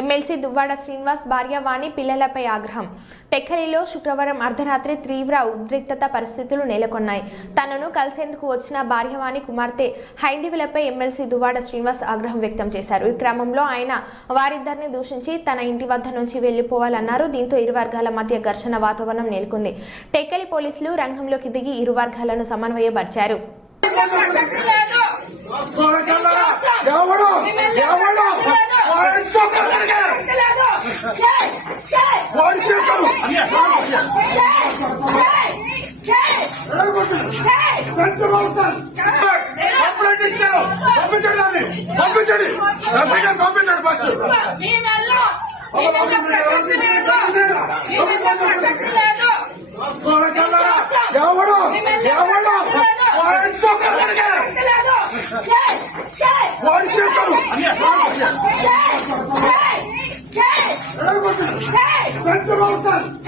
MLC Duvvada Srinivas భార్య వాణి పిల్లలపై ఆగ్రహం. టెక్కలిలో శుక్రవారం అర్ధరాత్రి తీవ్ర ఉద్రిక్తత పరిస్థితులు నెలకొన్నాయి. తనను కలిసేందుకు వచ్చిన భార్య వాణి కుమార్తె హైందవులపై ఎమ్మెల్సీ దువ్వాడ శ్రీనివాస్ ఆగ్రహం వ్యక్తం చేశారు. ఈ క్రమంలో ఆయన వారిద్దరిని దూషించి తన ఇంటి వద్ద నుంచి వెళ్లిపోవాలన్నారు. దీంతో ఇరు వర్గాల మధ్య ఘర్షణ వాతావరణం నెలకొంది. టెక్కలి పోలీసులు రంగంలోకి దిగి ఇరు వర్గాలను సమన్వయపరిచారు. Hey!